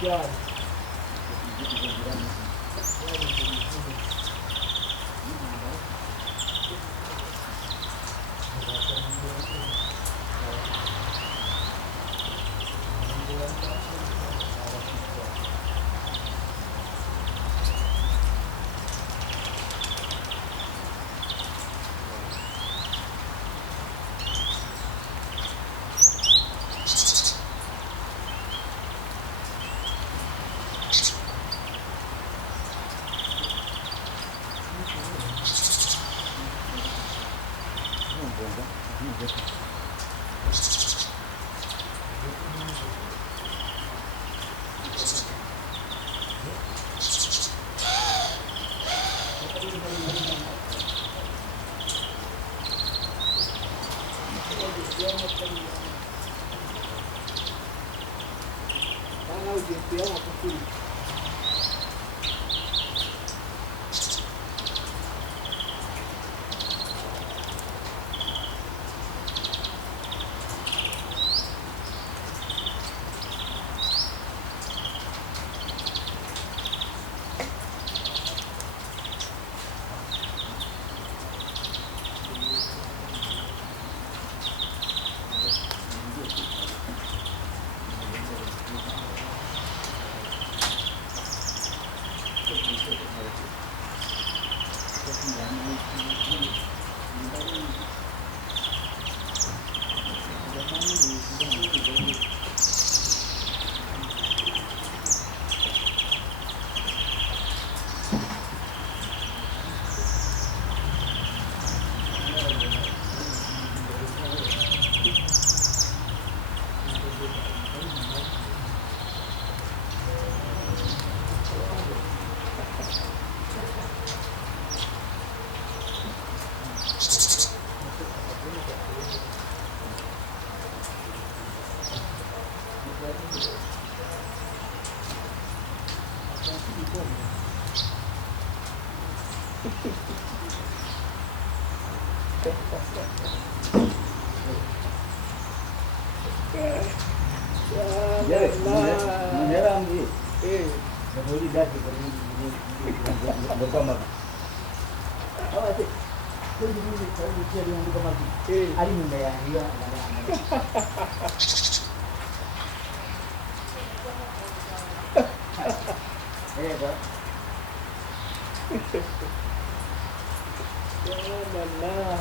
Yan. Sana ujitia wakati menyerang dia. Boleh dah kita berkamar. Oh, asyik. Kalau dia yang berkamar. Hari ni dia dia. Bro. Jangan lah.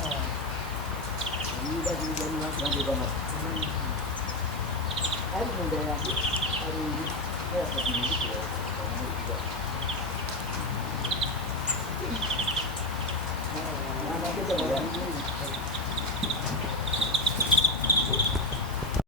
Ini dah yang berkamar. Hari ni dia hari ini saya pergi itu. Mana kita boleh?